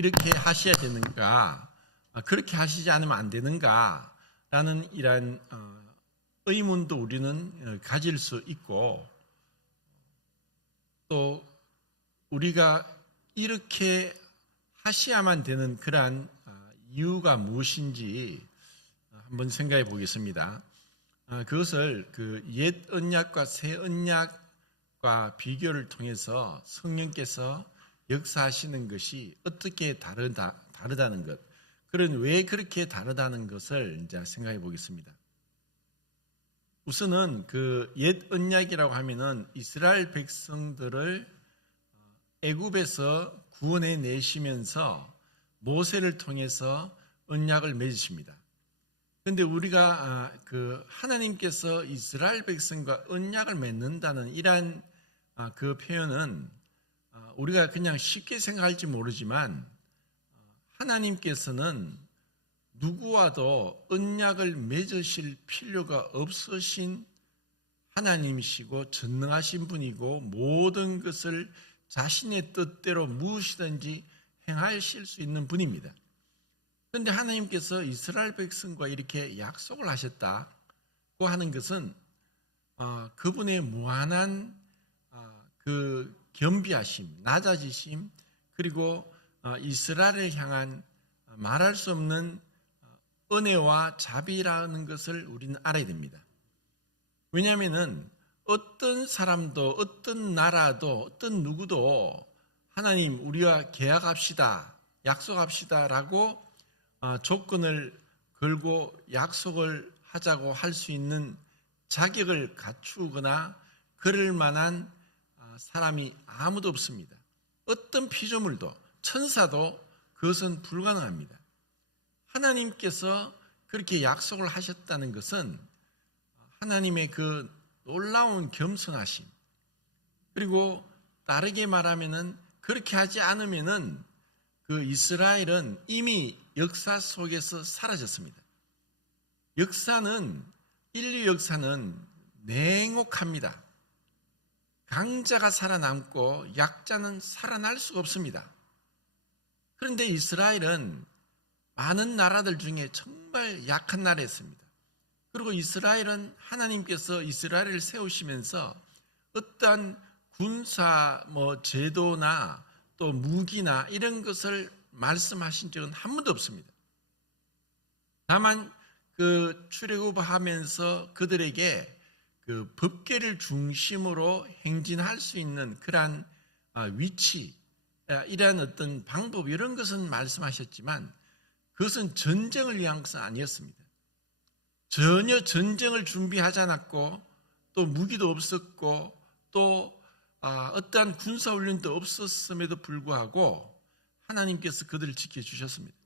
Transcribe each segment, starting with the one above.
이렇게 하셔야 되는가, 그렇게 하시지 않으면 안 되는가라는 이러한 의문도 우리는 가질 수 있고, 또 우리가 이렇게 하셔야만 되는 그러한 이유가 무엇인지 한번 생각해 보겠습니다. 그것을 그 옛 언약과 새 언약과 비교를 통해서 성령께서 역사하시는 것이 어떻게 다르다는 것, 그런 왜 그렇게 다르다는 것을 이제 생각해 보겠습니다. 우선은 그 옛 언약이라고 하면은 이스라엘 백성들을 애굽에서 구원해 내시면서 모세를 통해서 언약을 맺으십니다. 그런데 우리가 그 하나님께서 이스라엘 백성과 언약을 맺는다는 이러한 그 표현은 우리가 그냥 쉽게 생각할지 모르지만 하나님께서는 누구와도 언약을 맺으실 필요가 없으신 하나님이시고 전능하신 분이고 모든 것을 자신의 뜻대로 무엇이든지 행하실 수 있는 분입니다. 그런데 하나님께서 이스라엘 백성과 이렇게 약속을 하셨다고 하는 것은 그분의 무한한 그 겸비하심, 낮아지심, 그리고 이스라엘을 향한 말할 수 없는 은혜와 자비라는 것을 우리는 알아야 됩니다. 왜냐하면 어떤 사람도 어떤 나라도 어떤 누구도 하나님 우리와 계약합시다, 약속합시다 라고 조건을 걸고 약속을 하자고 할 수 있는 자격을 갖추거나 그럴 만한 사람이 아무도 없습니다. 어떤 피조물도 천사도 그것은 불가능합니다. 하나님께서 그렇게 약속을 하셨다는 것은 하나님의 그 놀라운 겸손하심, 그리고 다르게 말하면은 그렇게 하지 않으면은 그 이스라엘은 이미 역사 속에서 사라졌습니다. 인류 역사는 냉혹합니다. 강자가 살아남고 약자는 살아날 수가 없습니다. 그런데 이스라엘은 많은 나라들 중에 정말 약한 나라였습니다. 그리고 이스라엘은 하나님께서 이스라엘을 세우시면서 어떠한 군사 제도나 또 무기나 이런 것을 말씀하신 적은 한 번도 없습니다. 다만 그 출애굽하면서 그들에게 그 법궤를 중심으로 행진할 수 있는 그러한 위치, 이러한 어떤 방법, 이런 것은 말씀하셨지만 그것은 전쟁을 위한 것은 아니었습니다. 전혀 전쟁을 준비하지 않았고 또 무기도 없었고 또 어떠한 군사훈련도 없었음에도 불구하고 하나님께서 그들을 지켜주셨습니다.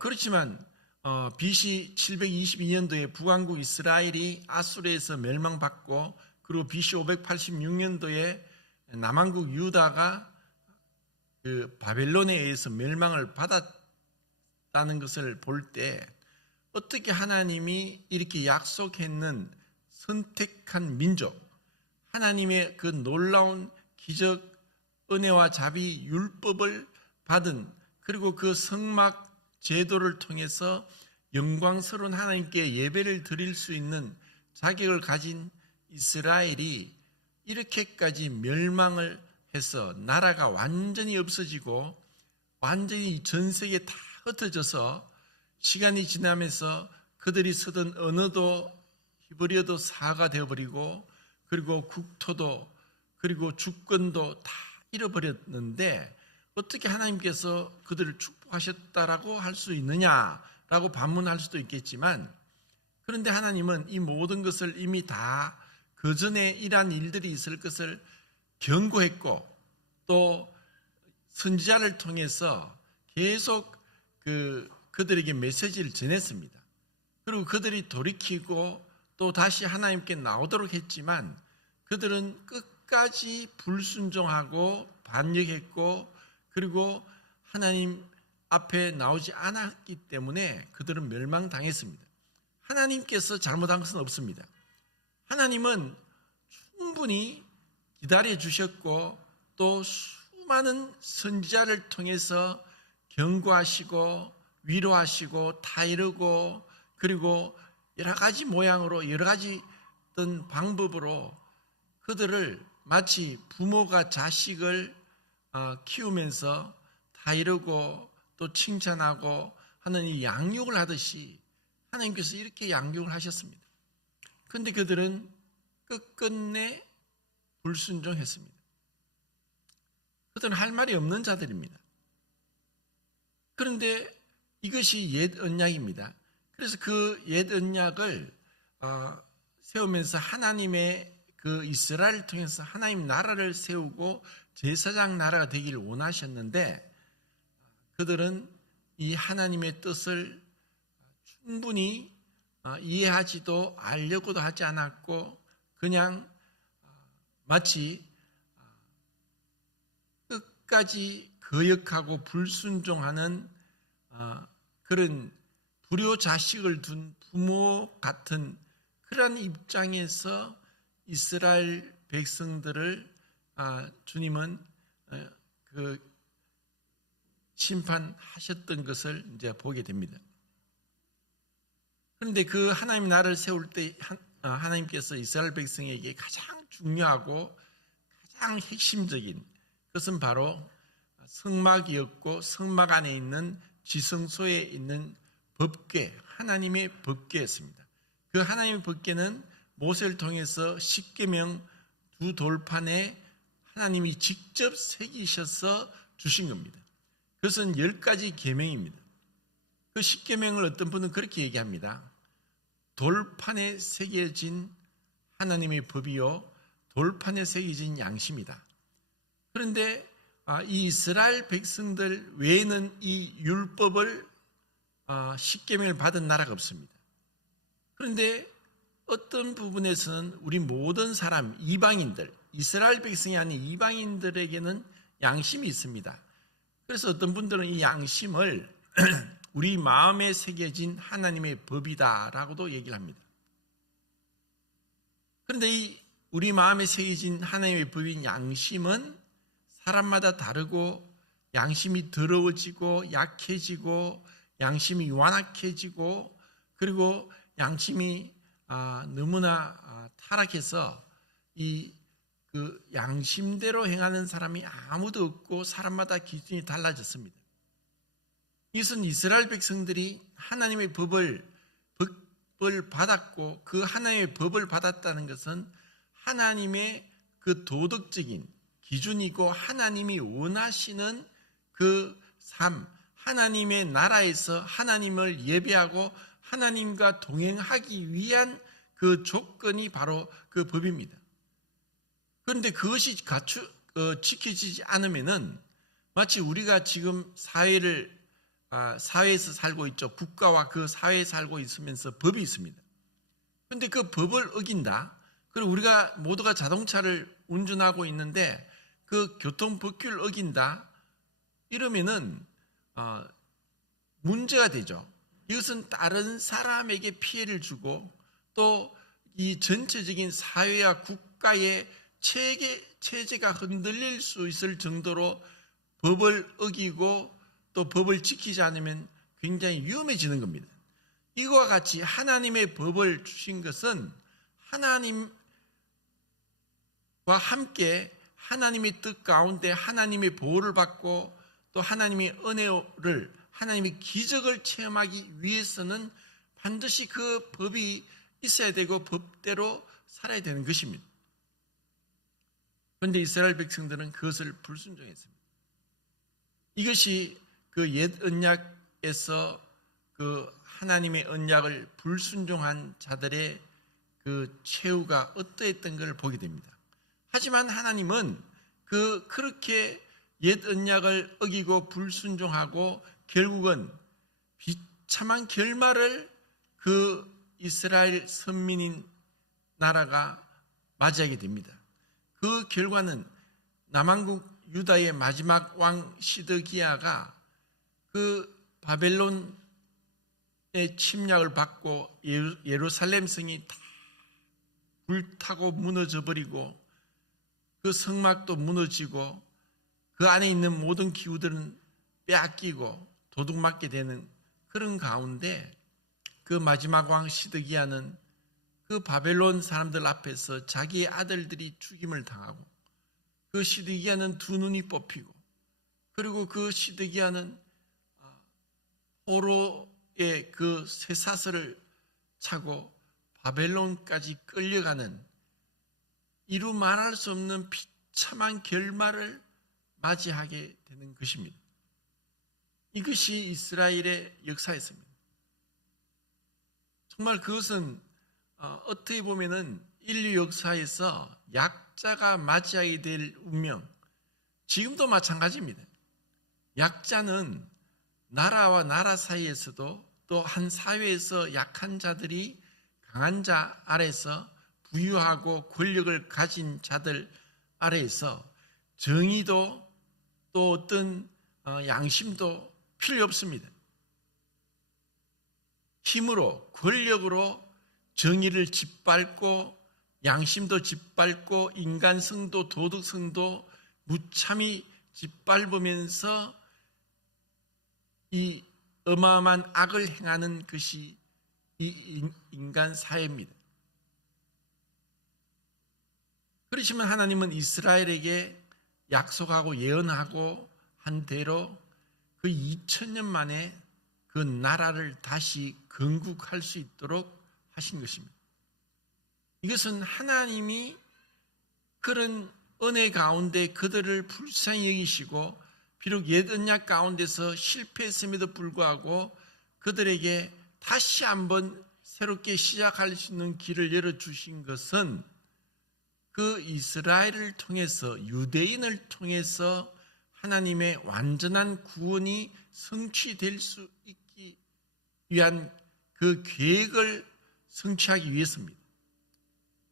그렇지만 BC 722년도에 북왕국 이스라엘이 아수르에서 멸망받고, 그리고 BC 586년도에 남왕국 유다가 그 바벨론에 의해서 멸망을 받았다는 것을 볼 때 어떻게 하나님이 이렇게 약속했는 선택한 민족, 하나님의 그 놀라운 기적, 은혜와 자비, 율법을 받은, 그리고 그 성막 제도를 통해서 영광스러운 하나님께 예배를 드릴 수 있는 자격을 가진 이스라엘이 이렇게까지 멸망을 해서 나라가 완전히 없어지고 완전히 전 세계에 다 흩어져서 시간이 지나면서 그들이 쓰던 언어도 히브리어도 사가 되어버리고, 그리고 국토도 그리고 주권도 다 잃어버렸는데 어떻게 하나님께서 그들을 축복하셨다라고 할 수 있느냐라고 반문할 수도 있겠지만, 그런데 하나님은 이 모든 것을 이미 다 그 전에 이러한 일들이 있을 것을 경고했고 또 선지자를 통해서 계속 그들에게 메시지를 전했습니다. 그리고 그들이 돌이키고 또 다시 하나님께 나오도록 했지만 그들은 끝까지 불순종하고 반역했고, 그리고 하나님 앞에 나오지 않았기 때문에 그들은 멸망당했습니다. 하나님께서 잘못한 것은 없습니다. 하나님은 충분히 기다려 주셨고 또 수많은 선지자를 통해서 경고하시고 위로하시고 타이르고 그리고 여러 가지 모양으로 여러 가지 어떤 방법으로 그들을 마치 부모가 자식을 키우면서 타이르고 또 칭찬하고 하는 이 양육을 하듯이 하나님께서 이렇게 양육을 하셨습니다. 그런데 그들은 끝끝내 불순종했습니다. 그들은 할 말이 없는 자들입니다. 그런데 이것이 옛 언약입니다. 그래서 그 옛 언약을 세우면서 하나님의 그 이스라엘을 통해서 하나님 나라를 세우고 제사장 나라가 되기를 원하셨는데 그들은 이 하나님의 뜻을 충분히 이해하지도 알려고도 하지 않았고 그냥 마치 끝까지 거역하고 불순종하는 그런 불효 자식을 둔 부모 같은 그런 입장에서 이스라엘 백성들을 주님은 그 심판하셨던 것을 이제 보게 됩니다. 그런데 그 하나님 나라를 세울 때 하나님께서 이스라엘 백성에게 가장 중요하고 가장 핵심적인 것은 바로 성막이었고 성막 안에 있는 지성소에 있는 법궤, 하나님의 법궤였습니다. 그 하나님의 법궤는 모세를 통해서 십계명 두 돌판에 하나님이 직접 새기셔서 주신 겁니다. 그것은 10가지 계명입니다. 그 십계명을 어떤 분은 그렇게 얘기합니다. 돌판에 새겨진 하나님의 법이요 돌판에 새겨진 양심이다. 그런데 이 이스라엘 백성들 외에는 이 율법을 십계명을 받은 나라가 없습니다. 그런데 어떤 부분에서는 우리 모든 사람, 이방인들, 이스라엘 백성이 아닌 이방인들에게는 양심이 있습니다. 그래서 어떤 분들은 이 양심을 우리 마음에 새겨진 하나님의 법이다라고도 얘기를 합니다. 그런데 이 우리 마음에 새겨진 하나님의 법인 양심은 사람마다 다르고 양심이 더러워지고 약해지고 양심이 완악해지고 그리고 양심이 너무나 타락해서 그 양심대로 행하는 사람이 아무도 없고 사람마다 기준이 달라졌습니다. 이것은 이스라엘 백성들이 하나님의 법을 받았고 그 하나님의 법을 받았다는 것은 하나님의 그 도덕적인 기준이고 하나님이 원하시는 그 삶, 하나님의 나라에서 하나님을 예배하고 하나님과 동행하기 위한 그 조건이 바로 그 법입니다. 그런데 그것이 지켜지지 않으면은 마치 우리가 지금 사회에서 살고 있죠. 국가와 그 사회에 살고 있으면서 법이 있습니다. 그런데 그 법을 어긴다. 그리고 우리가 모두가 자동차를 운전하고 있는데 그 교통법규를 어긴다. 이러면은 문제가 되죠. 이것은 다른 사람에게 피해를 주고 또 이 전체적인 사회와 국가의 체제가 흔들릴 수 있을 정도로 법을 어기고 또 법을 지키지 않으면 굉장히 위험해지는 겁니다. 이와 같이 하나님의 법을 주신 것은 하나님과 함께 하나님의 뜻 가운데 하나님의 보호를 받고 또 하나님의 은혜를 하나님의 기적을 체험하기 위해서는 반드시 그 법이 있어야 되고 법대로 살아야 되는 것입니다. 그런데 이스라엘 백성들은 그것을 불순종했습니다. 이것이 그 옛 언약에서 그 하나님의 언약을 불순종한 자들의 그 최후가 어떠했던 것을 보게 됩니다. 하지만 하나님은 그렇게 옛 언약을 어기고 불순종하고 결국은 비참한 결말을 그 이스라엘 선민인 나라가 맞이하게 됩니다. 그 결과는 남왕국 유다의 마지막 왕 시드기야가 그 바벨론의 침략을 받고 예루살렘 성이 다 불타고 무너져 버리고 그 성막도 무너지고 그 안에 있는 모든 기구들은 빼앗기고 도둑맞게 되는 그런 가운데 그 마지막 왕 시드기야는 그 바벨론 사람들 앞에서 자기의 아들들이 죽임을 당하고 그 시드기야는 두 눈이 뽑히고 그리고 그 시드기야는 포로의 그 쇠사슬을 차고 바벨론까지 끌려가는 이루 말할 수 없는 비참한 결말을 맞이하게 되는 것입니다. 이것이 이스라엘의 역사였습니다. 정말 그것은 어떻게 보면은 인류 역사에서 약자가 맞이하게 될 운명, 지금도 마찬가지입니다. 약자는 나라와 나라 사이에서도 또 한 사회에서 약한 자들이 강한 자 아래서 부유하고 권력을 가진 자들 아래에서 정의도 또 어떤 양심도 필요 없습니다. 힘으로 권력으로 정의를 짓밟고 양심도 짓밟고 인간성도 도덕성도 무참히 짓밟으면서 이 어마어마한 악을 행하는 것이 이 인간 사회입니다. 그렇지만 하나님은 이스라엘에게 약속하고 예언하고 한 대로 그 2000년 만에 그 나라를 다시 건국할 수 있도록 하신 것입니다. 이것은 하나님이 그런 은혜 가운데 그들을 불쌍히 여기시고 비록 옛 언약 가운데서 실패했음에도 불구하고 그들에게 다시 한번 새롭게 시작할 수 있는 길을 열어주신 것은 그 이스라엘을 통해서 유대인을 통해서 하나님의 완전한 구원이 성취될 수 있기 위한 그 계획을 성취하기 위해서입니다.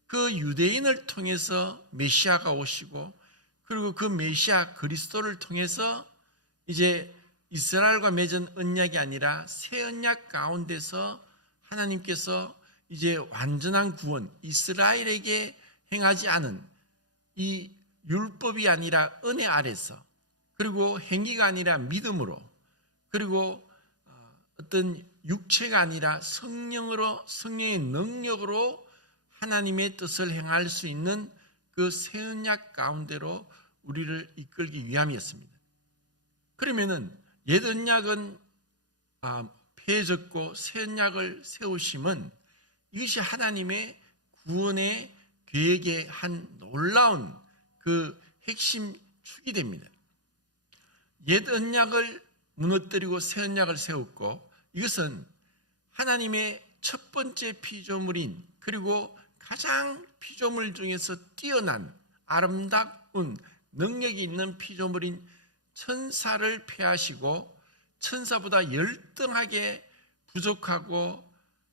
그 유대인을 통해서 메시아가 오시고 그리고 그 메시아 그리스도를 통해서 이제 이스라엘과 맺은 언약이 아니라 새 언약 가운데서 하나님께서 이제 완전한 구원, 이스라엘에게 행하지 않은 이 율법이 아니라 은혜 아래서 그리고 행위가 아니라 믿음으로 그리고 어떤 육체가 아니라 성령으로 성령의 능력으로 하나님의 뜻을 행할 수 있는 그 새 언약 가운데로 우리를 이끌기 위함이었습니다. 그러면은 옛 언약은 폐해졌고 새 언약을 세우심은 이것이 하나님의 구원의 계획의 한 놀라운 그 핵심 축이 됩니다. 옛 언약을 무너뜨리고 새 언약을 세웠고 이것은 하나님의 첫 번째 피조물인 그리고 가장 피조물 중에서 뛰어난 아름다운 능력이 있는 피조물인 천사를 폐하시고 천사보다 열등하게 부족하고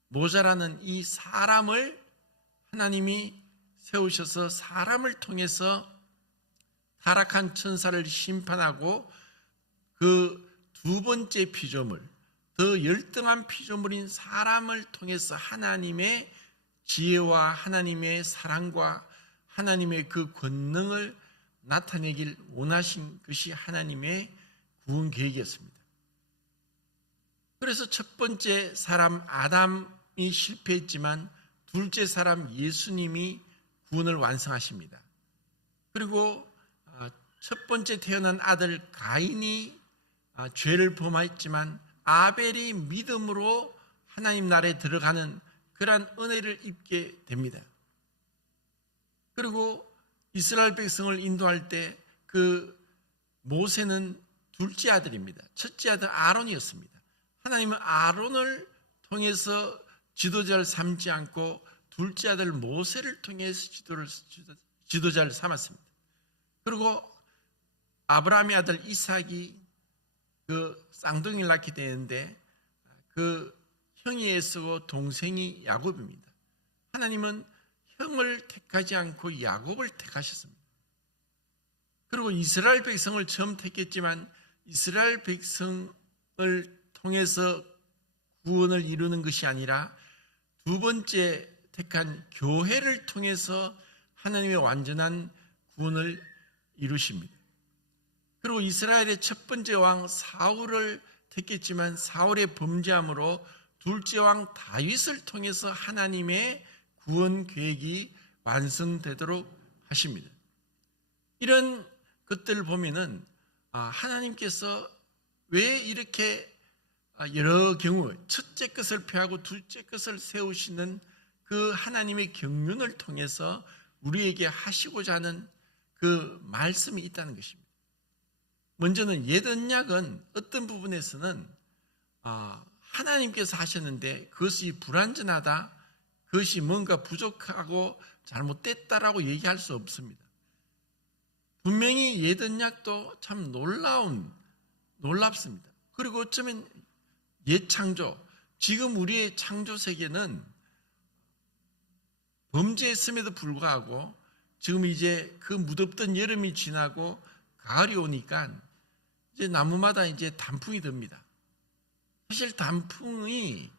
모자라는 이 사람을 하나님이 세우셔서 사람을 통해서 타락한 천사를 심판하고 그 두 번째 피조물, 더 열등한 피조물인 사람을 통해서 하나님의 지혜와 하나님의 사랑과 하나님의 그 권능을 나타내길 원하신 것이 하나님의 구원 계획이었습니다. 그래서 첫 번째 사람 아담이 실패했지만 둘째 사람 예수님이 구원을 완성하십니다. 그리고 첫 번째 태어난 아들 가인이 죄를 범했지만 아벨이 믿음으로 하나님 나라에 들어가는 그러한 은혜를 입게 됩니다. 그리고 이스라엘 백성을 인도할 때 그 모세는 둘째 아들입니다. 첫째 아들 아론이었습니다. 하나님은 아론을 통해서 지도자를 삼지 않고 둘째 아들 모세를 통해서 지도자를 삼았습니다. 그리고 아브라함의 아들 이삭이 그 쌍둥이를 낳게 되는데 그 형이 에서고 동생이 야곱입니다. 하나님은 형을 택하지 않고 야곱을 택하셨습니다. 그리고 이스라엘 백성을 처음 택했지만 이스라엘 백성을 통해서 구원을 이루는 것이 아니라 두 번째 택한 교회를 통해서 하나님의 완전한 구원을 이루십니다. 그리고 이스라엘의 첫 번째 왕 사울을 택했지만 사울의 범죄함으로 둘째 왕 다윗을 통해서 하나님의 구원 계획이 완성되도록 하십니다. 이런 것들을 보면은 하나님께서 왜 이렇게 여러 경우 첫째 것을 폐하고 둘째 것을 세우시는 그 하나님의 경륜을 통해서 우리에게 하시고자 하는 그 말씀이 있다는 것입니다. 먼저는 옛 언약은 어떤 부분에서는 하나님께서 하셨는데 그것이 불완전하다, 그것이 뭔가 부족하고 잘못됐다라고 얘기할 수 없습니다. 분명히 옛 언약도 참 놀랍습니다. 그리고 어쩌면 옛 창조, 지금 우리의 창조 세계는 범죄했음에도 불구하고 지금 이제 그 무덥던 여름이 지나고 가을이 오니까 이제 나무마다 이제 단풍이 듭니다. 사실 단풍이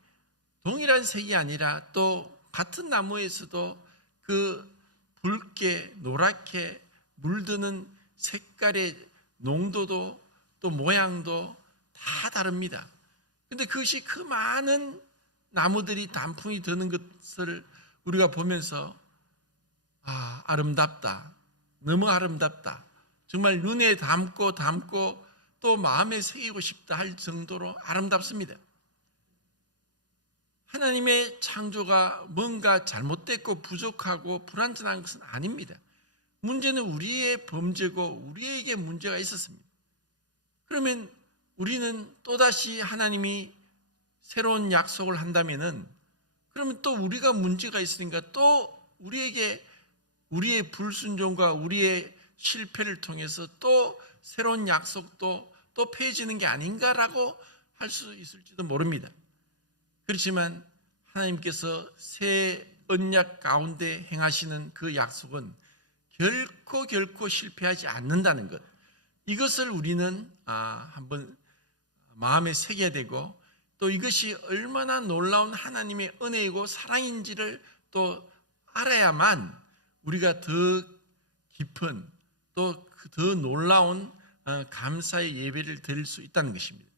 동일한 색이 아니라 또 같은 나무에서도 그 붉게 노랗게 물드는 색깔의 농도도 또 모양도 다 다릅니다. 근데 그것이 그 많은 나무들이 단풍이 드는 것을 우리가 보면서 아름답다, 너무 아름답다, 정말 눈에 담고 또 마음에 새기고 싶다 할 정도로 아름답습니다. 하나님의 창조가 뭔가 잘못됐고 부족하고 불완전한 것은 아닙니다. 문제는 우리의 범죄고 우리에게 문제가 있었습니다. 그러면 우리는 또다시 하나님이 새로운 약속을 한다면은 그러면 또 우리가 문제가 있으니까 또 우리에게 우리의 불순종과 우리의 실패를 통해서 또 새로운 약속도 또 폐해지는 게 아닌가라고 할 수 있을지도 모릅니다. 그렇지만 하나님께서 새 언약 가운데 행하시는 그 약속은 결코 실패하지 않는다는 것, 이것을 우리는 한번 마음에 새겨야 되고 또 이것이 얼마나 놀라운 하나님의 은혜이고 사랑인지를 또 알아야만 우리가 더 깊은 또 더 놀라운 감사의 예배를 드릴 수 있다는 것입니다.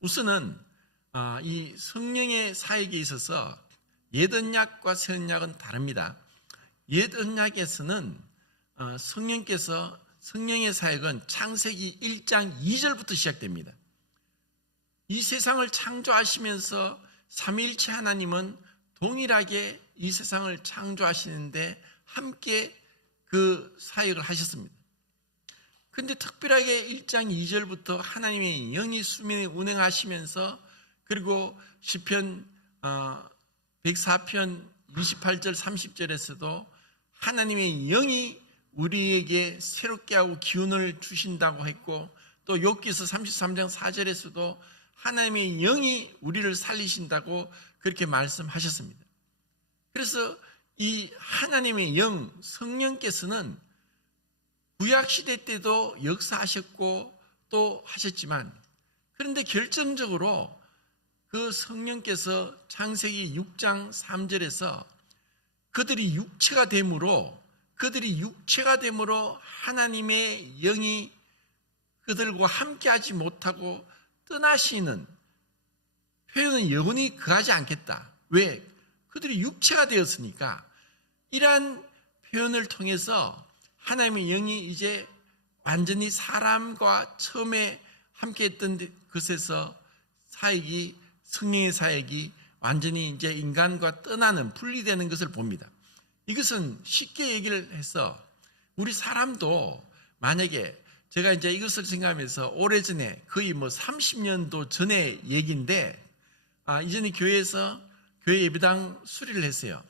우선은 이 성령의 사역에 있어서 옛 언약과 새 언약은 다릅니다. 옛 언약에서는 성령께서 성령의 사역은 창세기 1장 2절부터 시작됩니다. 이 세상을 창조하시면서 삼위일체 하나님은 동일하게 이 세상을 창조하시는데 함께 그 사역을 하셨습니다. 그런데 특별하게 1장 2절부터 하나님의 영이 수면에 운행하시면서 그리고 시편 104편 28절 30절에서도 하나님의 영이 우리에게 새롭게 하고 기운을 주신다고 했고 또 욥기서 33장 4절에서도 하나님의 영이 우리를 살리신다고 그렇게 말씀하셨습니다. 그래서 이 하나님의 영, 성령께서는 구약시대 때도 역사하셨고 또 하셨지만 그런데 결정적으로 그 성령께서 창세기 6장 3절에서 그들이 육체가 됨으로 하나님의 영이 그들과 함께하지 못하고 떠나시는 표현은 영원히 거하지 않겠다. 왜? 그들이 육체가 되었으니까. 이러한 표현을 통해서 하나님의 영이 이제 완전히 사람과 처음에 함께했던 것에서 성령의 사역이 완전히 이제 인간과 떠나는 분리되는 것을 봅니다. 이것은 쉽게 얘기를 해서 우리 사람도 만약에 제가 이제 이것을 생각하면서 오래전에 거의 30년도 전의 얘기인데 이전에 교회에서 교회 예배당 수리를 했어요.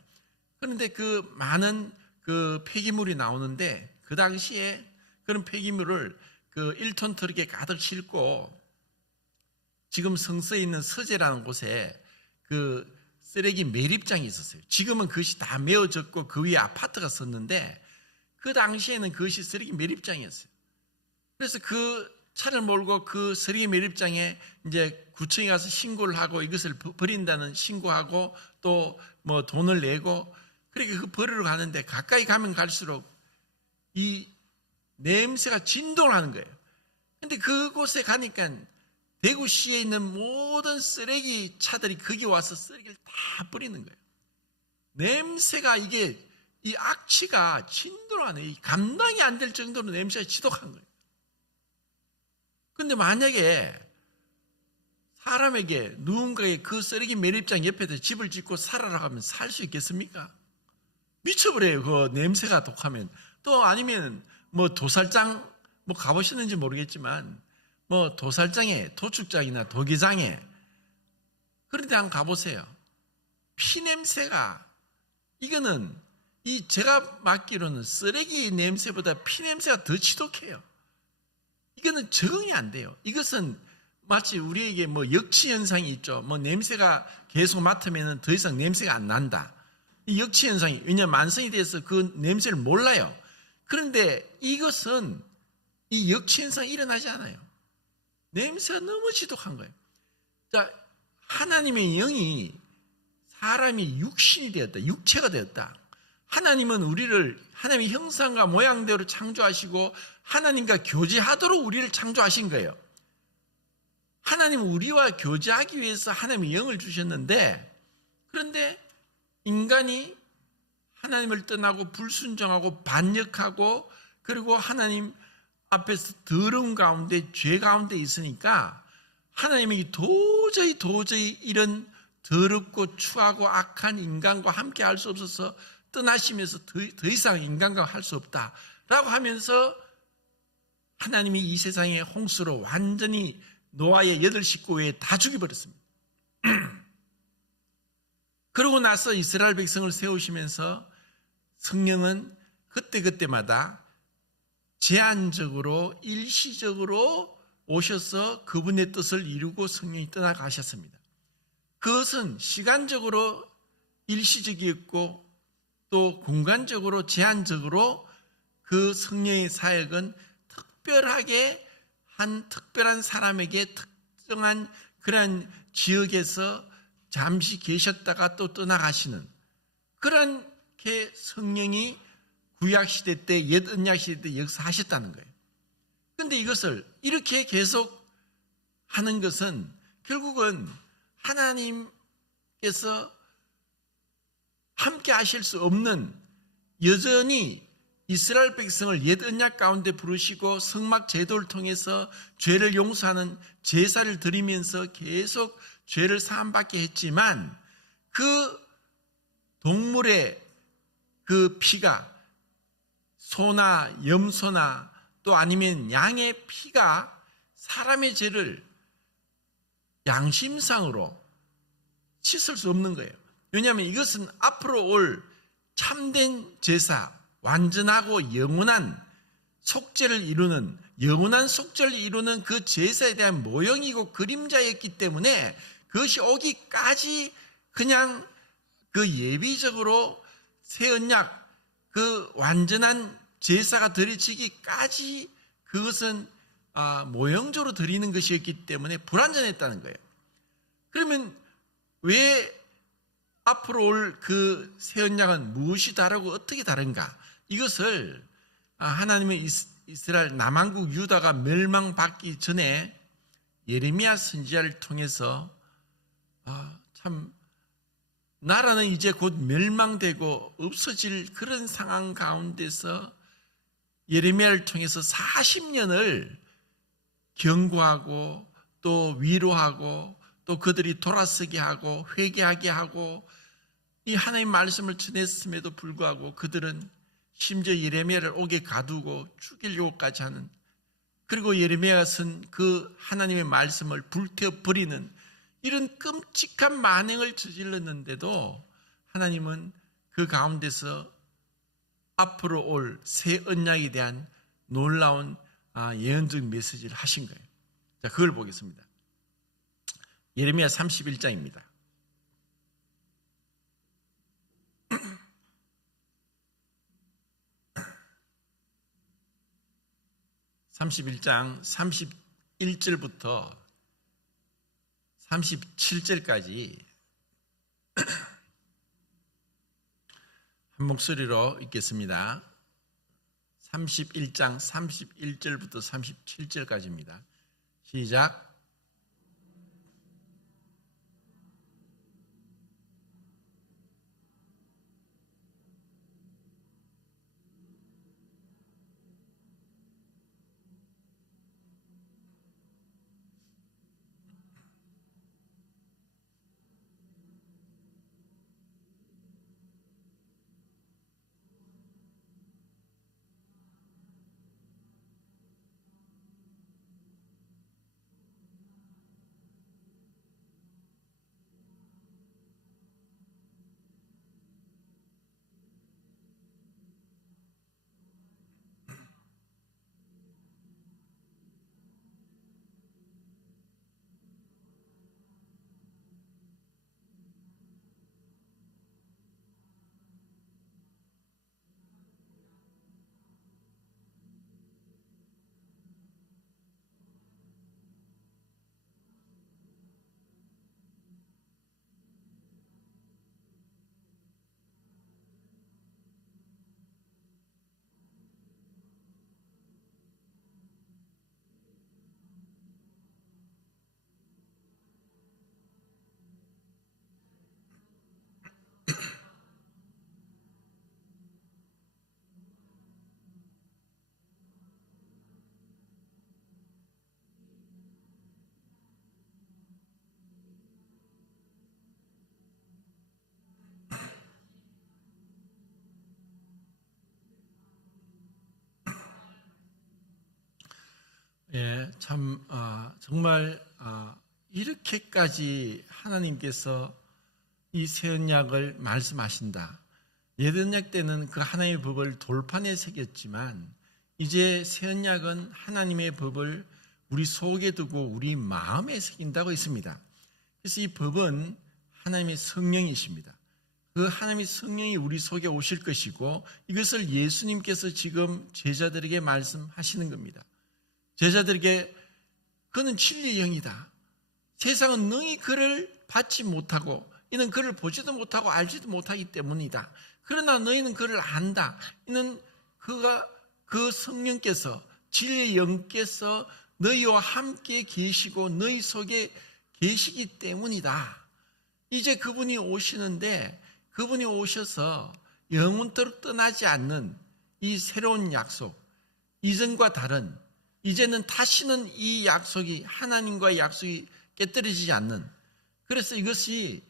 그런데 그 많은 그 폐기물이 나오는데 그 당시에 그런 폐기물을 그 1톤 트럭에 가득 싣고 지금 성서에 있는 서재라는 곳에 그 쓰레기 매립장이 있었어요. 지금은 그것이 다 메어졌고 그 위에 아파트가 섰는데 그 당시에는 그것이 쓰레기 매립장이었어요. 그래서 그 차를 몰고 그 쓰레기 매립장에 이제 구청에 가서 신고를 하고 이것을 버린다는 신고하고 또 돈을 내고 그렇게 그 버리러 가는데 가까이 가면 갈수록 이 냄새가 진동을 하는 거예요. 근데 그곳에 가니까 대구시에 있는 모든 쓰레기 차들이 거기 와서 쓰레기를 다 뿌리는 거예요. 냄새가 이게 이 악취가 진동을 하네. 감당이 안 될 정도로 냄새가 지독한 거예요. 근데 만약에 사람에게 누군가의 그 쓰레기 매립장 옆에서 집을 짓고 살아라 하면 살 수 있겠습니까? 미쳐버려요. 그 냄새가 독하면. 또 아니면 뭐 도살장 뭐 가보셨는지 모르겠지만 뭐 도살장에 도축장이나 도기장에 그런 데 한번 가보세요. 피 냄새가 이거는 이 제가 맡기로는 쓰레기 냄새보다 피 냄새가 더 지독해요. 이거는 적응이 안 돼요. 이것은 마치 우리에게 뭐 역치 현상이 있죠. 뭐 냄새가 계속 맡으면 더 이상 냄새가 안 난다. 이 역치 현상이 왜냐하면 만성이 돼서 그 냄새를 몰라요. 그런데 이것은 이 역치 현상이 일어나지 않아요. 냄새가 너무 지독한 거예요. 자, 하나님의 영이 사람이 육신이 되었다. 육체가 되었다. 하나님은 우리를 하나님의 형상과 모양대로 창조하시고 하나님과 교제하도록 우리를 창조하신 거예요. 하나님은 우리와 교제하기 위해서 하나님의 영을 주셨는데 그런데 인간이 하나님을 떠나고 불순종하고 반역하고 그리고 하나님 앞에서 더러움 가운데 죄 가운데 있으니까 하나님이 도저히 이런 더럽고 추하고 악한 인간과 함께 할 수 없어서 떠나시면서 더 이상 인간과 할 수 없다라고 하면서 하나님이 이 세상에 홍수로 완전히 노아의 8식구 외에 다 죽여버렸습니다. 그러고 나서 이스라엘 백성을 세우시면서 성령은 그때마다 제한적으로 일시적으로 오셔서 그분의 뜻을 이루고 성령이 떠나가셨습니다. 그것은 시간적으로 일시적이었고 또 공간적으로 제한적으로 그 성령의 사역은 특별하게 한 특별한 사람에게 특정한 그런 지역에서 잠시 계셨다가 또 떠나가시는 그렇게 성령이 구약시대 때 옛 언약시대 때 역사하셨다는 거예요. 그런데 이것을 이렇게 계속 하는 것은 결국은 하나님께서 함께 하실 수 없는 여전히 이스라엘 백성을 옛 언약 가운데 부르시고 성막 제도를 통해서 죄를 용서하는 제사를 드리면서 계속 죄를 사함받게 했지만 그 동물의 그 피가 소나 염소나 또 아니면 양의 피가 사람의 죄를 양심상으로 씻을 수 없는 거예요. 왜냐하면 이것은 앞으로 올 참된 제사, 완전하고 영원한 속죄를 이루는 영원한 속죄를 이루는 그 제사에 대한 모형이고 그림자였기 때문에 그것이 오기까지 그냥 그 예비적으로 새 언약 그 완전한 제사가 드려지기까지 그것은 모형적으로 드리는 것이었기 때문에 불완전했다는 거예요. 그러면 왜 앞으로 올 그 새 언약은 무엇이 다르고 어떻게 다른가? 이것을 하나님의 이스라엘 남한국 유다가 멸망받기 전에 예레미야 선지자를 통해서 참 나라는 이제 곧 멸망되고 없어질 그런 상황 가운데서 예레미야를 통해서 40년을 경고하고 또 위로하고 또 그들이 돌아서게 하고 회개하게 하고 이 하나님의 말씀을 전했음에도 불구하고 그들은 심지어 예레미야를 옥에 가두고 죽이려고까지 하는 그리고 예레미야가 쓴 그 하나님의 말씀을 불태워버리는 이런 끔찍한 만행을 저질렀는데도 하나님은 그 가운데서 앞으로 올 새 언약에 대한 놀라운 예언적 메시지를 하신 거예요. 자, 그걸 보겠습니다. 예레미야 31장입니다. 31장 31절부터 37절까지 한 목소리로 읽겠습니다. 31장 31절부터 37절까지입니다. 시작. 예, 참 정말 이렇게까지 하나님께서 이 새 언약을 말씀하신다. 옛 언약 때는 그 하나님의 법을 돌판에 새겼지만 이제 새 언약은 하나님의 법을 우리 속에 두고 우리 마음에 새긴다고 했습니다. 그래서 이 법은 하나님의 성령이십니다. 그 하나님의 성령이 우리 속에 오실 것이고 이것을 예수님께서 지금 제자들에게 말씀하시는 겁니다. 제자들에게 그는 진리의 영이다. 세상은 능히 그를 받지 못하고 이는 그를 보지도 못하고 알지도 못하기 때문이다. 그러나 너희는 그를 안다. 이는 그 성령께서 진리의 영께서 너희와 함께 계시고 너희 속에 계시기 때문이다. 이제 그분이 오시는데 그분이 오셔서 영원토록 떠나지 않는 이 새로운 약속, 이전과 다른 이제는 다시는 이 약속이 하나님과의 약속이 깨뜨려지지 않는, 그래서 이것이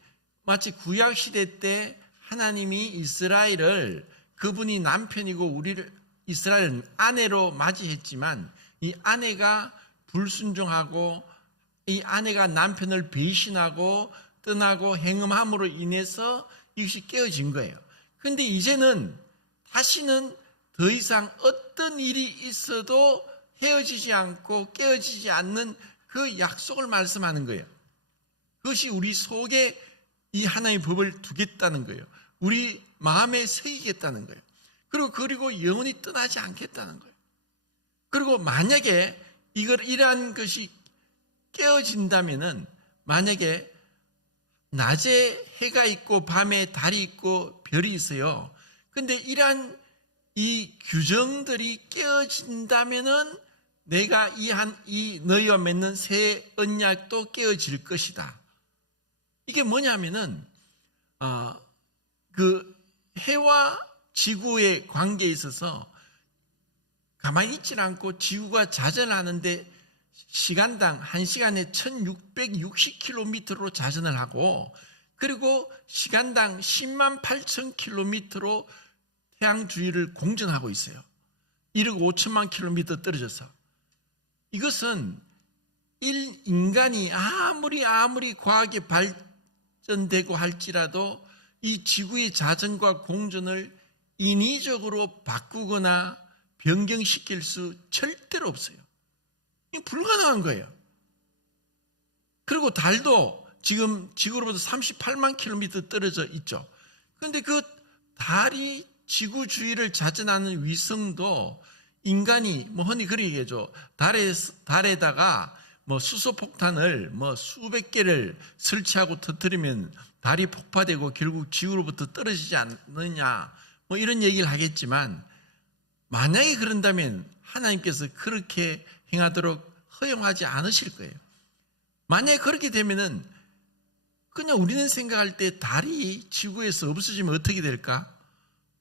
마치 구약시대 때 하나님이 이스라엘을 그분이 남편이고 우리를 이스라엘 아내로 맞이했지만 이 아내가 불순종하고 이 아내가 남편을 배신하고 떠나고 행음함으로 인해서 이것이 깨어진 거예요. 그런데 이제는 다시는 더 이상 어떤 일이 있어도 헤어지지 않고 깨어지지 않는 그 약속을 말씀하는 거예요. 그것이 우리 속에 이 하나님의 법을 두겠다는 거예요. 우리 마음에 새기겠다는 거예요. 그리고 영원히 떠나지 않겠다는 거예요. 그리고 만약에 이러한 것이 깨어진다면은 만약에 낮에 해가 있고 밤에 달이 있고 별이 있어요. 근데 이러한 이 규정들이 깨어진다면은 내가 이 너희와 맺는 새 언약도 깨어질 것이다. 이게 뭐냐면은 그 해와 지구의 관계에 있어서 가만히 있지 않고 지구가 자전하는데 시간당 1시간에 1660km로 자전을 하고 그리고 시간당 10만 8천 km로 태양 주위를 공전하고 있어요. 1억 5천만 km 떨어져서. 이것은 인간이 아무리 과학이 발전되고 할지라도 이 지구의 자전과 공전을 인위적으로 바꾸거나 변경시킬 수 절대로 없어요. 이게 불가능한 거예요. 그리고 달도 지금 지구로부터 38만 킬로미터 떨어져 있죠. 그런데 그 달이 지구 주위를 자전하는 위성도 인간이 흔히 그렇게 얘기하죠. 달에다가 수소폭탄을 수백 개를 설치하고 터뜨리면 달이 폭파되고 결국 지구로부터 떨어지지 않느냐 이런 얘기를 하겠지만 만약에 그런다면 하나님께서 그렇게 행하도록 허용하지 않으실 거예요. 만약에 그렇게 되면은 그냥 우리는 생각할 때 달이 지구에서 없어지면 어떻게 될까?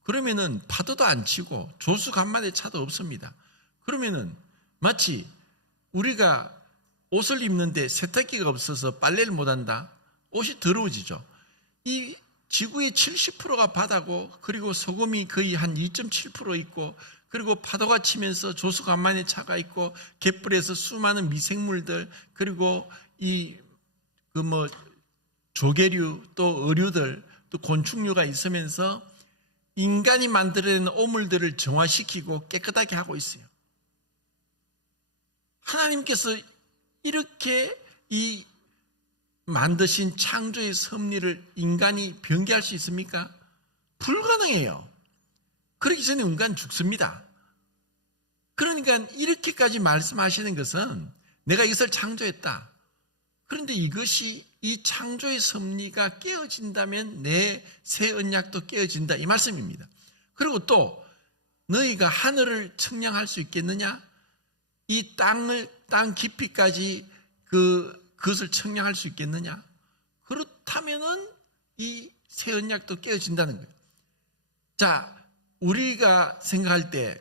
그러면은 파도도 안 치고 조수 간만에 차도 없습니다. 그러면은 마치 우리가 옷을 입는데 세탁기가 없어서 빨래를 못한다. 옷이 더러워지죠. 이 지구의 70%가 바다고, 그리고 소금이 거의 한 2.7% 있고, 그리고 파도가 치면서 조수 간만에 차가 있고, 갯불에서 수많은 미생물들, 그리고 조개류, 또 어류들, 또 곤충류가 있으면서 인간이 만들어낸 오물들을 정화시키고 깨끗하게 하고 있어요. 하나님께서 이렇게 이 만드신 창조의 섭리를 인간이 변개할 수 있습니까? 불가능해요. 그러기 전에 인간 죽습니다. 그러니까 이렇게까지 말씀하시는 것은 내가 이것을 창조했다. 그런데 이것이 이 창조의 섭리가 깨어진다면 내 새 언약도 깨어진다, 이 말씀입니다. 그리고 또 너희가 하늘을 측량할 수 있겠느냐? 이 땅 깊이까지 그것을 측량할 수 있겠느냐? 그렇다면은 이 새 언약도 깨어진다는 거예요. 자, 우리가 생각할 때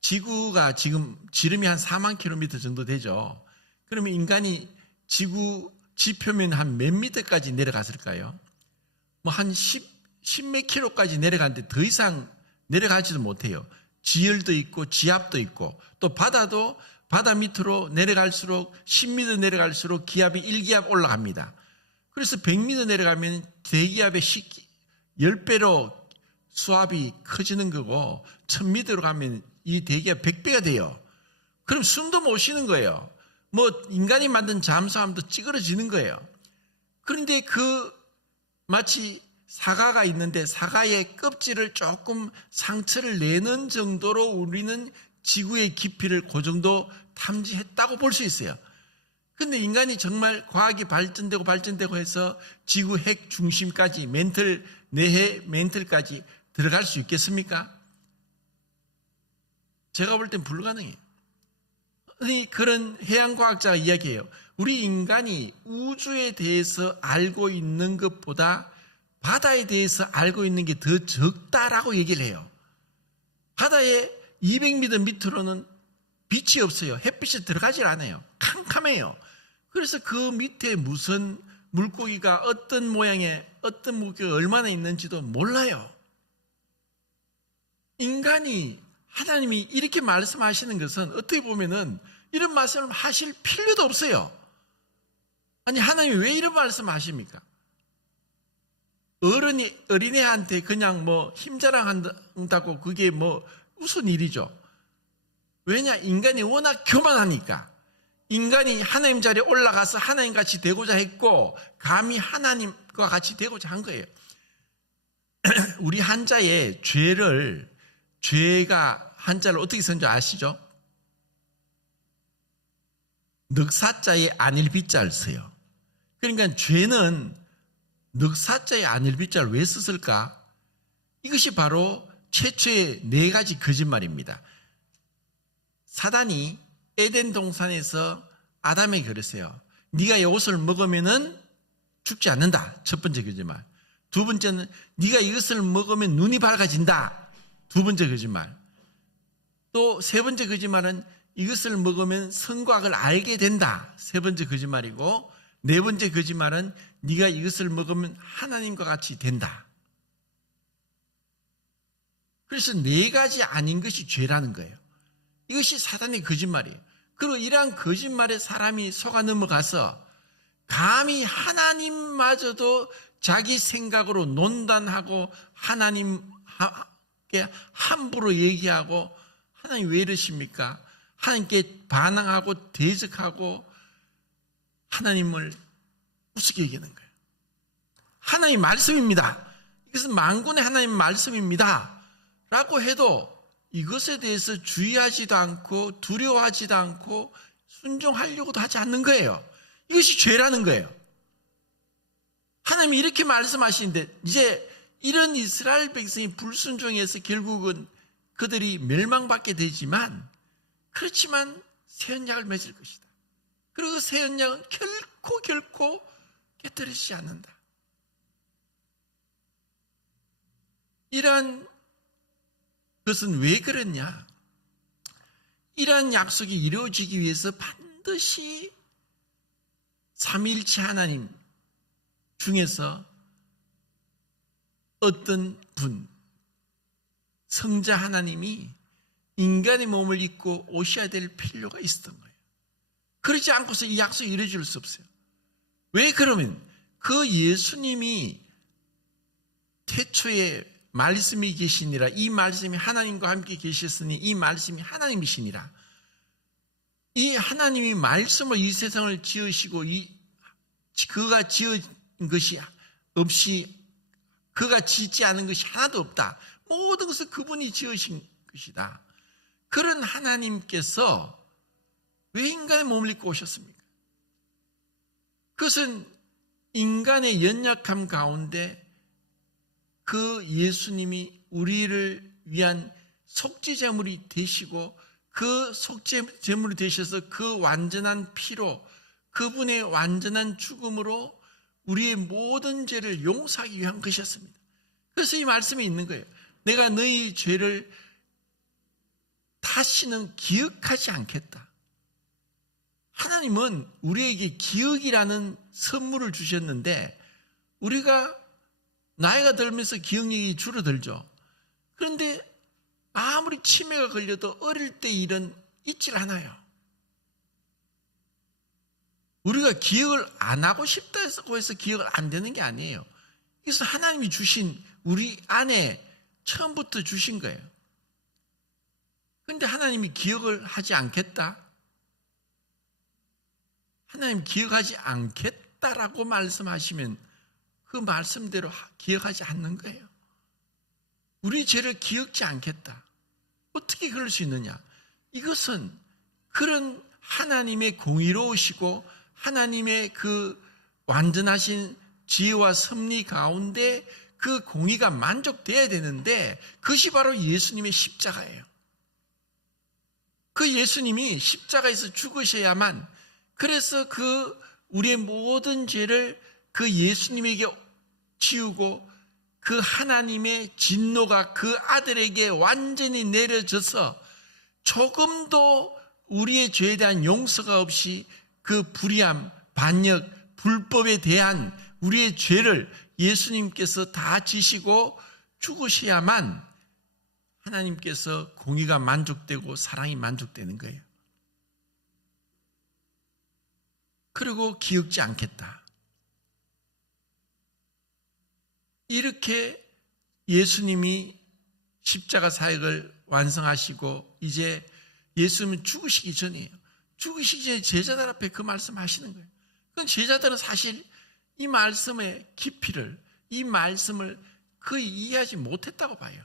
지구가 지금 지름이 한 4만 킬로미터 정도 되죠. 그러면 인간이 지구 지표면 한 몇 미터까지 내려갔을까요? 뭐 한 10몇 킬로까지 내려갔는데 더 이상 내려가지도 못해요. 지열도 있고 지압도 있고, 또 바다도 바다 밑으로 내려갈수록 10m 내려갈수록 기압이 1기압 올라갑니다. 그래서 100m 내려가면 대기압의 10배로 수압이 커지는 거고, 1000m로 가면 이 대기압 100배가 돼요. 그럼 숨도 못 쉬는 거예요. 뭐 인간이 만든 잠수함도 찌그러지는 거예요. 그런데 마치 사과가 있는데 사과의 껍질을 조금 상처를 내는 정도로 우리는 지구의 깊이를 그 정도 탐지했다고 볼 수 있어요. 그런데 인간이 정말 과학이 발전되고 해서 지구 핵 중심까지 내해 멘틀까지 들어갈 수 있겠습니까? 제가 볼 땐 불가능해요. 그런 해양과학자가 이야기해요. 우리 인간이 우주에 대해서 알고 있는 것보다 바다에 대해서 알고 있는 게 더 적다라고 얘기를 해요. 바다에 200m 밑으로는 빛이 없어요. 햇빛이 들어가질 않아요. 캄캄해요. 그래서 그 밑에 무슨 물고기가 어떤 모양의 어떤 물고기가 얼마나 있는지도 몰라요. 인간이, 하나님이 이렇게 말씀하시는 것은 어떻게 보면은 이런 말씀을 하실 필요도 없어요. 아니, 하나님이 왜 이런 말씀을 하십니까? 어린애한테 그냥 뭐 힘자랑한다고 그게 뭐 무슨 일이죠? 왜냐? 인간이 워낙 교만하니까. 인간이 하나님 자리에 올라가서 하나님같이 되고자 했고, 감히 하나님과 같이 되고자 한 거예요. 우리 한자에 죄가 한자를 어떻게 쓴 줄 아시죠? 넉사자에 안일비자를 써요. 그러니까 죄는 넉사자에 안일비자를 왜 썼을까? 이것이 바로 최초의 4가지 거짓말입니다. 사단이 에덴 동산에서 아담에게 그랬어요. 네가 이 옷을 먹으면은 죽지 않는다. 첫 번째 거짓말. 두 번째는 네가 이것을 먹으면 눈이 밝아진다. 두 번째 거짓말. 또 세 번째 거짓말은 이것을 먹으면 선과 악을 알게 된다. 세 번째 거짓말이고, 네 번째 거짓말은 네가 이것을 먹으면 하나님과 같이 된다. 그래서 4가지 아닌 것이 죄라는 거예요. 이것이 사단의 거짓말이에요. 그리고 이러한 거짓말에 사람이 속아 넘어가서 감히 하나님마저도 자기 생각으로 논단하고 하나님께 함부로 얘기하고, 하나님 왜 이러십니까? 하나님께 반항하고 대적하고 하나님을 우습게 얘기하는 거예요. 하나님 말씀입니다. 이것은 만군의 하나님 말씀입니다. 라고 해도 이것에 대해서 주의하지도 않고 두려워하지도 않고 순종하려고도 하지 않는 거예요. 이것이 죄라는 거예요. 하나님이 이렇게 말씀하시는데 이제 이런 이스라엘 백성이 불순종해서 결국은 그들이 멸망받게 되지만, 그렇지만 새 언약을 맺을 것이다. 그리고 새 언약은 결코 깨뜨리지 않는다. 이러한 것은 왜 그랬냐? 이러한 약속이 이루어지기 위해서 반드시 삼위일체 하나님 중에서 어떤 분, 성자 하나님이 인간의 몸을 입고 오셔야 될 필요가 있었던 거예요. 그러지 않고서 이 약속이 이루어질 수 없어요. 왜 그러면 그 예수님이 태초에 말씀이 계시니라, 이 말씀이 하나님과 함께 계셨으니 이 말씀이 하나님이시니라. 이 하나님이 말씀으로 이 세상을 지으시고 그가 지은 것이 없이, 그가 짓지 않은 것이 하나도 없다. 모든 것을 그분이 지으신 것이다. 그런 하나님께서 왜 인간의 몸을 입고 오셨습니까? 그것은 인간의 연약함 가운데 그 예수님이 우리를 위한 속죄제물이 되시고, 그 속죄제물이 되셔서 그 완전한 피로, 그분의 완전한 죽음으로 우리의 모든 죄를 용서하기 위한 것이었습니다. 그래서 이 말씀이 있는 거예요. 내가 너희 죄를 다시는 기억하지 않겠다. 하나님은 우리에게 기억이라는 선물을 주셨는데, 우리가 나이가 들면서 기억력이 줄어들죠. 그런데 아무리 치매가 걸려도 어릴 때 일은 잊질 않아요. 우리가 기억을 안 하고 싶다고 해서 기억을 안 되는 게 아니에요. 그래서 하나님이 주신 우리 안에 처음부터 주신 거예요. 그런데 하나님이 기억을 하지 않겠다? 하나님 기억하지 않겠다라고 말씀하시면 그 말씀대로 기억하지 않는 거예요. 우리 죄를 기억지 않겠다. 어떻게 그럴 수 있느냐? 이것은 그런 하나님의 공의로우시고 하나님의 그 완전하신 지혜와 섭리 가운데 그 공의가 만족돼야 되는데, 그것이 바로 예수님의 십자가예요. 그 예수님이 십자가에서 죽으셔야만, 그래서 그 우리의 모든 죄를 그 예수님에게 지우고 그 하나님의 진노가 그 아들에게 완전히 내려져서 조금도 우리의 죄에 대한 용서가 없이 그 불의함, 반역, 불법에 대한 우리의 죄를 예수님께서 다 지시고 죽으셔야만 하나님께서 공의가 만족되고 사랑이 만족되는 거예요. 그리고 기억지 않겠다. 이렇게 예수님이 십자가 사역을 완성하시고 이제 예수님은 죽으시기 전이에요. 죽으시기 전에 제자들 앞에 그 말씀 하시는 거예요. 그건 제자들은 사실 이 말씀의 깊이를, 이 말씀을 거의 이해하지 못했다고 봐요.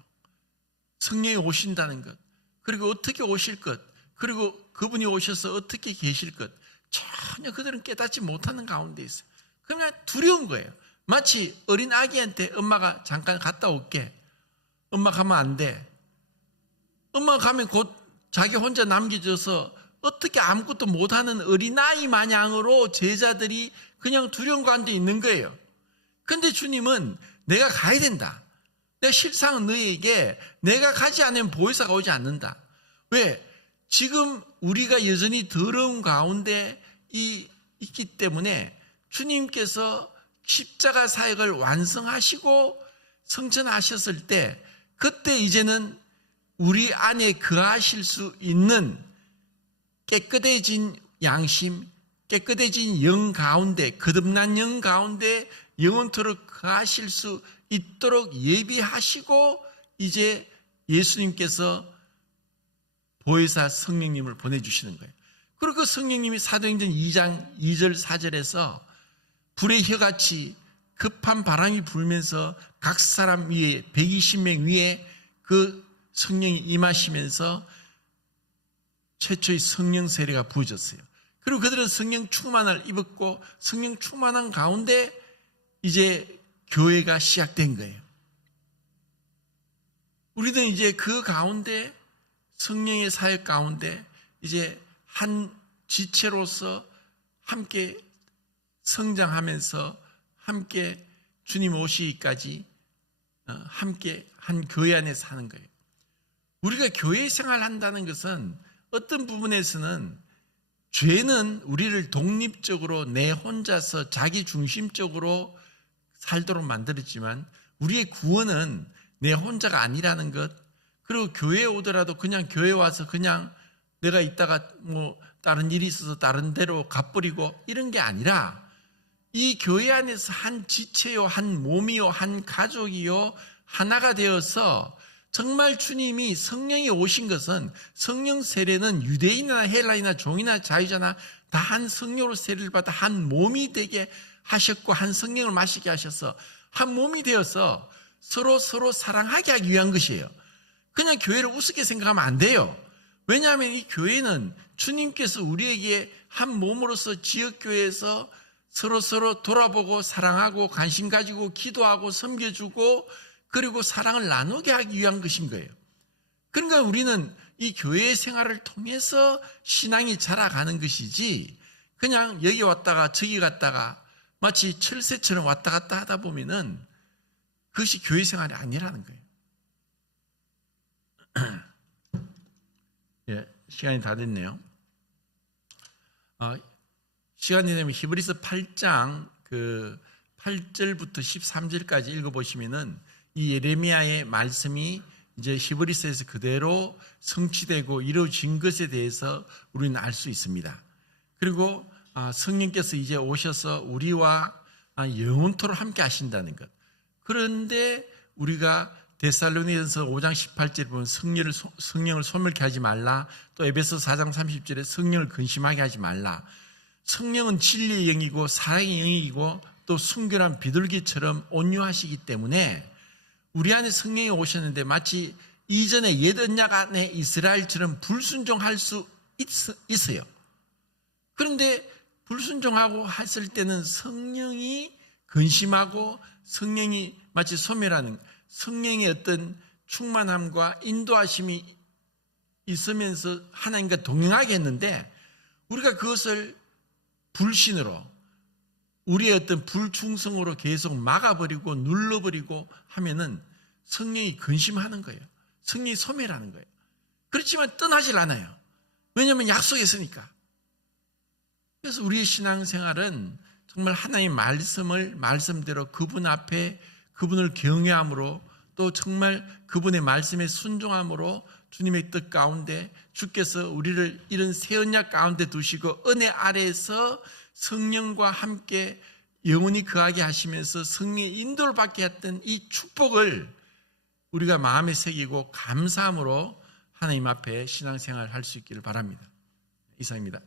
성령이 오신다는 것, 그리고 어떻게 오실 것, 그리고 그분이 오셔서 어떻게 계실 것, 전혀 그들은 깨닫지 못하는 가운데 있어요. 그냥 두려운 거예요. 마치 어린 아기한테 엄마가 잠깐 갔다 올게. 엄마 가면 안 돼. 엄마 가면 곧 자기 혼자 남겨져서 어떻게 아무것도 못하는 어린아이 마냥으로 제자들이 그냥 두려운 가운데 있는 거예요. 그런데 주님은 내가 가야 된다. 내가 실상은 너희에게 내가 가지 않으면 보혜사가 오지 않는다. 왜? 지금 우리가 여전히 더러운 가운데 있기 때문에 주님께서 십자가 사역을 완성하시고 성천하셨을 때, 그때 이제는 우리 안에 거하실 수 있는 깨끗해진 양심, 깨끗해진 영 가운데, 거듭난 영 가운데 영원토록 거하실 수 있도록 예비하시고 이제 예수님께서 보혜사 성령님을 보내주시는 거예요. 그리고 그 성령님이 사도행전 2장 2절 4절에서 불의 혀같이 급한 바람이 불면서 각 사람 위에 120명 위에 그 성령이 임하시면서 최초의 성령 세례가 부어졌어요. 그리고 그들은 성령 충만을 입었고 성령 충만한 가운데 이제 교회가 시작된 거예요. 우리는 이제 그 가운데 성령의 사역 가운데 이제 한 지체로서 함께 성장하면서 함께 주님 오시기까지 함께 한 교회 안에 사는 거예요. 우리가 교회 생활한다는 것은 어떤 부분에서는 죄는 우리를 독립적으로 내 혼자서 자기 중심적으로 살도록 만들었지만 우리의 구원은 내 혼자가 아니라는 것, 그리고 교회에 오더라도 그냥 교회 와서 그냥 내가 있다가 뭐 다른 일이 있어서 다른 데로 가버리고 이런 게 아니라 이 교회 안에서 한 지체요, 한 몸이요, 한 가족이요, 하나가 되어서 정말 주님이 성령이 오신 것은 성령 세례는 유대인이나 헬라이나 종이나 자유자나 다 한 성령으로 세례를 받아 한 몸이 되게 하셨고 한 성령을 마시게 하셔서 한 몸이 되어서 서로 사랑하게 하기 위한 것이에요. 그냥 교회를 우습게 생각하면 안 돼요. 왜냐하면 이 교회는 주님께서 우리에게 한 몸으로서 지역교회에서 서로 돌아보고 사랑하고 관심 가지고 기도하고 섬겨주고 그리고 사랑을 나누게 하기 위한 것인 거예요. 그러니까 우리는 이 교회 생활을 통해서 신앙이 자라가는 것이지 그냥 여기 왔다가 저기 갔다가 마치 철새처럼 왔다 갔다 하다 보면은 그것이 교회 생활이 아니라는 거예요. 예, 시간이 다 됐네요. 시간이 되면 히브리서 8장 그 8절부터 13절까지 읽어보시면은 이 예레미야의 말씀이 이제 히브리서에서 그대로 성취되고 이루어진 것에 대해서 우리는 알 수 있습니다. 그리고 성령께서 이제 오셔서 우리와 영원토록 함께 하신다는 것. 그런데 우리가 데살로니가서 5장 18절에 보면 성령을 소멸케 하지 말라. 또 에베소 4장 30절에 성령을 근심하게 하지 말라. 성령은 진리의 영이고 사랑의 영이고 또 순결한 비둘기처럼 온유하시기 때문에 우리 안에 성령이 오셨는데 마치 이전에 옛 언약 안에 이스라엘처럼 불순종할 수 있어요. 그런데 불순종하고 했을 때는 성령이 근심하고 성령이 마치 소멸하는 성령의 어떤 충만함과 인도하심이 있으면서 하나님과 동행하게 했는데 우리가 그것을 불신으로 우리의 어떤 불충성으로 계속 막아버리고 눌러버리고 하면은 성령이 근심하는 거예요. 성령이 소멸하는 거예요. 그렇지만 떠나질 않아요. 왜냐하면 약속했으니까. 그래서 우리의 신앙생활은 정말 하나님의 말씀을 말씀대로 그분 앞에 그분을 경외함으로 또 정말 그분의 말씀에 순종함으로 주님의 뜻 가운데 주께서 우리를 이런 새 언약 가운데 두시고 은혜 아래에서 성령과 함께 영원히 거하게 하시면서 성령의 인도를 받게 했던 이 축복을 우리가 마음에 새기고 감사함으로 하나님 앞에 신앙생활을 할 수 있기를 바랍니다. 이상입니다.